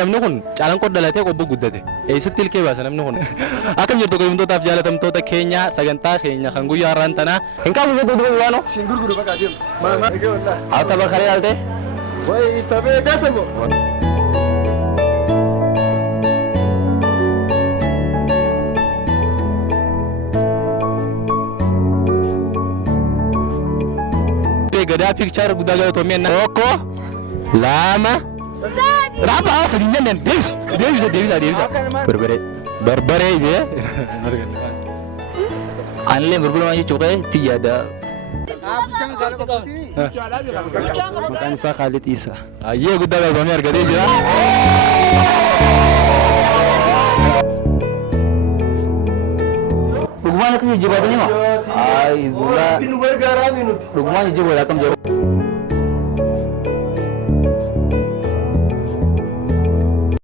namni kun caalaan qod dhalatee qobbo guddate eessatti ilkee baasa namni kun akkam jirtu qeemtotaaf jaalatamtoota keenya sagantaa keenya kan guyyaa har'aan tanaa hin qabu jedhu dubbatu waano siin gurguru bakka adeemu maama dhigee wallaa akka bakka yaalte wayi tabee dasamo gadaa picture guddaa galatoomee na tokko lama Raba sedih nyen deemsa berbere ide anle berburu maju cukai tiada makan sa Khalid Isa aye gudda ga bami harga deja Lugman ke jabatan ni mak ai izbula Lugman jabatan kam jauh